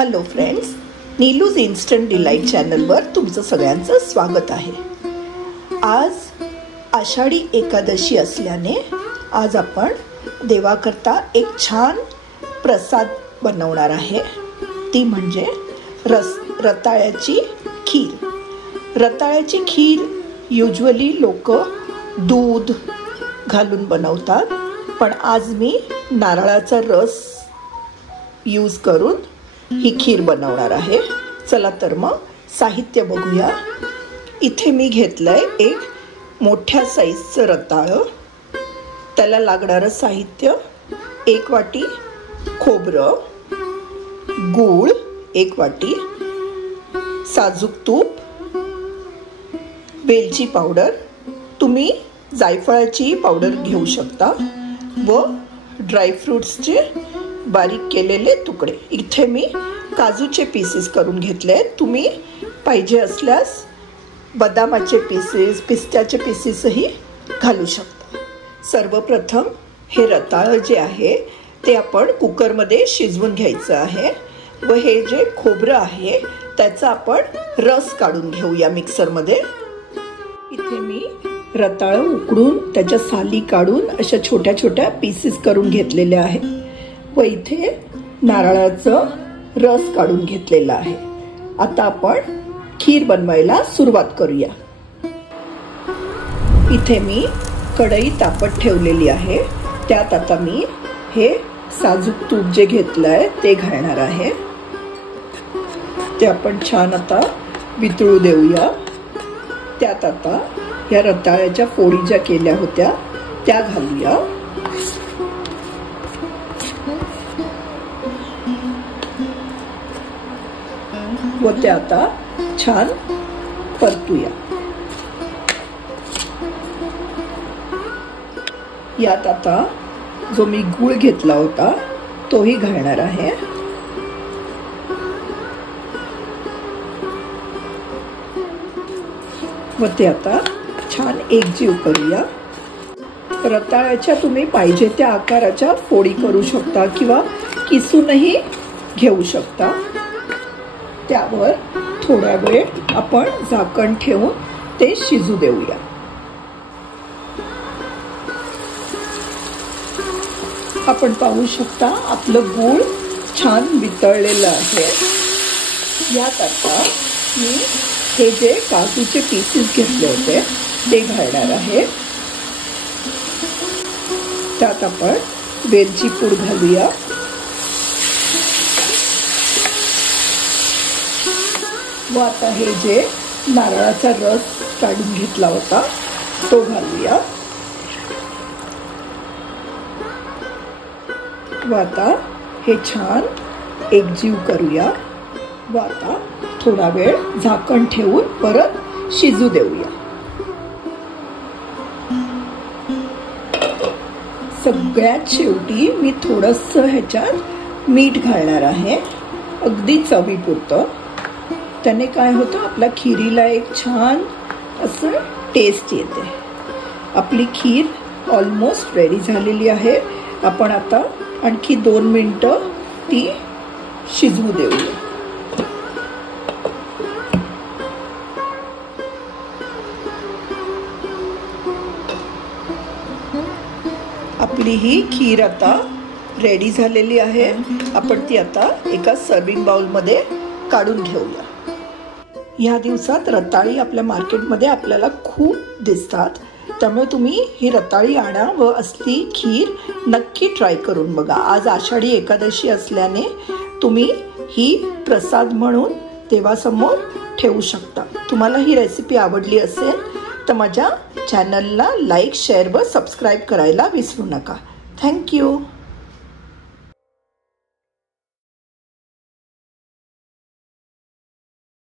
Hello friends, नीलूज instant delight चॅनलवर तुमचं सगळ्यांचं स्वागत आहे। आज आषाढी एकादशी असल्याने आज आपण देवाकरता एक छान प्रसाद बनवणार आहे। ती म्हणजे रताळ्याची खीर। रताळ्याची खीर युजुअली लोक दूध घालून बनवतात, पण आज मी नारळाचा रस यूज करून ही खीर बनवणार आहे। चला तर मग साहित्य बघूया। इथे मी घेतलंय एक मोठ्या साईजचं रताळ। त्याला लागणारं साहित्य 1 वाटी खोबरं, गूळ 1 वाटी, साजूक तूप, वेलची पावडर, तुम्ही जायफळाची पावडर घेऊ शकता, व ड्रायफ्रूट्सचे बारीक केलेले तुकडे। इथे मी काजूचे पीसेस करून घेतले। तुम्ही पाहिजे असल्यास बदामाचे पीसेस, पिस्त्याचे पीसेसही घालू शकता। सर्वप्रथम हे रताळ जे आहे ते आपण कुकरमध्ये शिजवून घ्यायचं आहे, व हे जे खोबरं आहे त्याचा आपण रस काढून घेऊया मिक्सरमध्ये। इथे मी रताळ उकडून त्याच्या साली काढून अशा छोट्या छोट्या पीसेस करून घेतलेले आहेत, व इथे नारळाचं रस काढून घेतलेला आहे। आता आपण खीर बनवायला सुरुवात करूया। इथे मी कढई तापत ठेवलेली आहे, त्यात आता मी हे साजूक तूप जे घेतलंय ते घालणार आहे। ते आपण छान आता वितळू देऊया। त्यात आता या रताळ्याच्या फोडी ज्या केल्या होत्या त्या घालूया, व ते आता छान परतूया। यात आता जो मी गूळ घेतला होता तोही घालणार आहे, व ते आता छान एकजीव करूया। रताळ्याच्या तुम्ही पाहिजे त्या आकाराच्या फोडी करू शकता किंवा किसूनही घेऊ शकता। त्यावर थोडा वेळ आपण झाकण ठेवून ते शिजू देऊया। आपण पाहू शकता आपलं गूळ छान वितळलेलं आहे। यात आता मी हे जे काजूचे पीसेस घेतले होते ते घालणार आहे। त्यात आपण वेलची पूड घालूया, व आता हे जे नारळाचा रस काढून घेतला होता तो घालूया, व आता हे छान एकजीव करूया, व आता थोडा वेळ झाकण ठेवून परत शिजू देऊया। सगळ्यात शेवटी मी थोडंसं ह्याच्यात मीठ घालणार आहे, अगदी चवीपुरतं। त्याने काय होतं, आपल्या खीरीला एक छान असं टेस्ट येते। आपली खीर ऑलमोस्ट रेडी झालेली आहे। आपण आता आणखी 2 मिनिटं ती शिजवू देऊया। आपली ही खीर आता रेडी झालेली आहे। आपण ती आता एका सर्विंग बाउलमध्ये काढून घेऊया। या दिवसात रताळी आपल्या मार्केटमध्ये आपल्याला खूप दिसतात, त्यामुळे तुम्ही ही रताळी आणा व असली खीर नक्की ट्राय करून बघा। आज आषाढी एकादशी असल्याने तुम्ही ही प्रसाद म्हणून देवासमोर ठेवू शकता। तुम्हाला ही रेसिपी आवडली असेल तर माझ्या चॅनलला लाईक, शेअर व सबस्क्राईब करायला विसरू नका। थँक्यू।